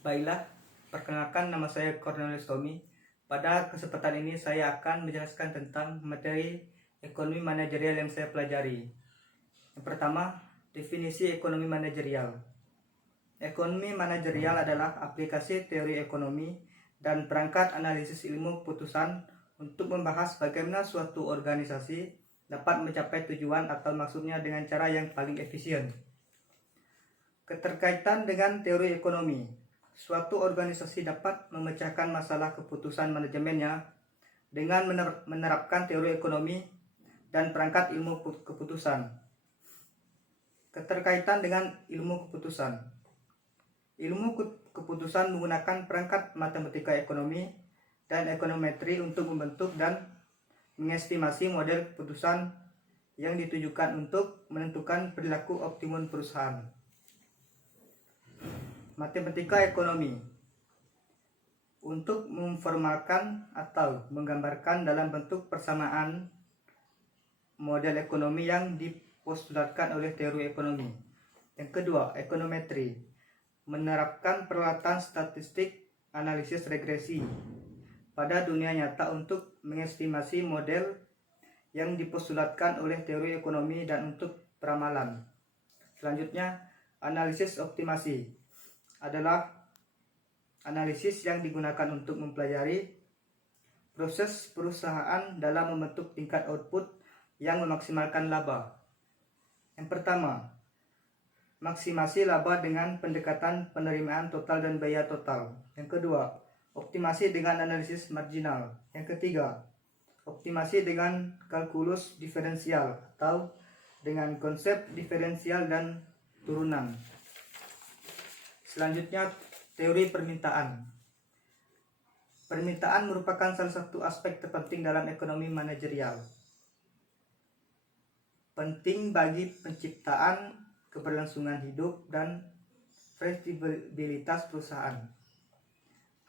Baiklah, perkenalkan nama saya Cornelius Tommy. Pada kesempatan ini saya akan menjelaskan tentang materi ekonomi manajerial yang saya pelajari. Yang pertama, definisi ekonomi manajerial. Ekonomi manajerial adalah aplikasi teori ekonomi dan perangkat analisis ilmu keputusan untuk membahas bagaimana suatu organisasi dapat mencapai tujuan atau maksudnya dengan cara yang paling efisien. Keterkaitan dengan teori ekonomi. Suatu organisasi dapat memecahkan masalah keputusan manajemennya dengan menerapkan teori ekonomi dan perangkat ilmu keputusan. Keterkaitan dengan ilmu keputusan. Ilmu keputusan menggunakan perangkat matematika ekonomi dan ekonometri untuk membentuk dan mengestimasi model keputusan yang ditujukan untuk menentukan perilaku optimum perusahaan. Matematika ekonomi untuk memformalkan atau menggambarkan dalam bentuk persamaan model ekonomi yang dipostulatkan oleh teori ekonomi. Yang kedua, ekonometri menerapkan peralatan statistik analisis regresi pada dunia nyata untuk mengestimasi model yang dipostulatkan oleh teori ekonomi dan untuk peramalan. Selanjutnya, analisis optimasi adalah analisis yang digunakan untuk mempelajari proses perusahaan dalam membentuk tingkat output yang memaksimalkan laba. Yang pertama, maksimasi laba dengan pendekatan penerimaan total dan biaya total. Yang kedua, optimasi dengan analisis marginal. Yang ketiga, optimasi dengan kalkulus diferensial atau dengan konsep diferensial dan turunan. Selanjutnya, teori permintaan. Permintaan merupakan salah satu aspek terpenting dalam ekonomi manajerial. Penting bagi penciptaan keberlangsungan hidup dan fleksibilitas perusahaan.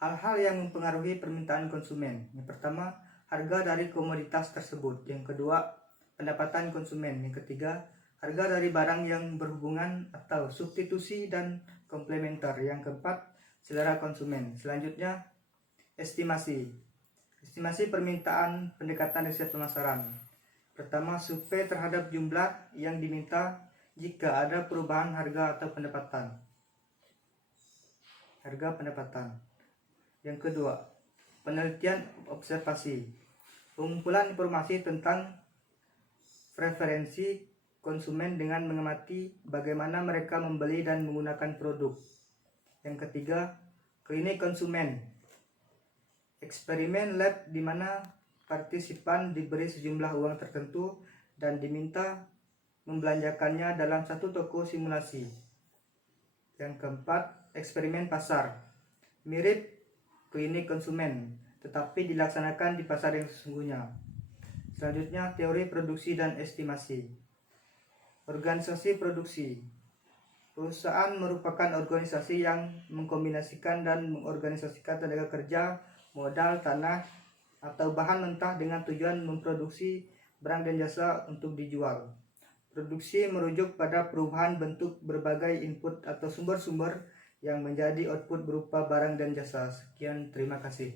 Hal-hal yang mempengaruhi permintaan konsumen. Yang pertama, harga dari komoditas tersebut. Yang kedua, pendapatan konsumen. Yang ketiga, harga dari barang yang berhubungan atau substitusi dan komplementer. Yang keempat, selera konsumen. Selanjutnya, estimasi. Estimasi permintaan pendekatan riset pemasaran. Pertama, survei terhadap jumlah yang diminta jika ada perubahan harga atau pendapatan. Harga pendapatan. Yang kedua, penelitian observasi. Pengumpulan informasi tentang preferensi konsumen dengan mengamati bagaimana mereka membeli dan menggunakan produk. Yang ketiga, klinik konsumen. Eksperimen lab di mana partisipan diberi sejumlah uang tertentu dan diminta membelanjakannya dalam satu toko simulasi. Yang keempat, eksperimen pasar. Mirip klinik konsumen, tetapi dilaksanakan di pasar yang sesungguhnya. Selanjutnya, teori produksi dan estimasi. Organisasi produksi. Perusahaan merupakan organisasi yang mengkombinasikan dan mengorganisasikan tenaga kerja, modal, tanah, atau bahan mentah dengan tujuan memproduksi barang dan jasa untuk dijual. Produksi merujuk pada perubahan bentuk berbagai input atau sumber-sumber yang menjadi output berupa barang dan jasa. Sekian, terima kasih.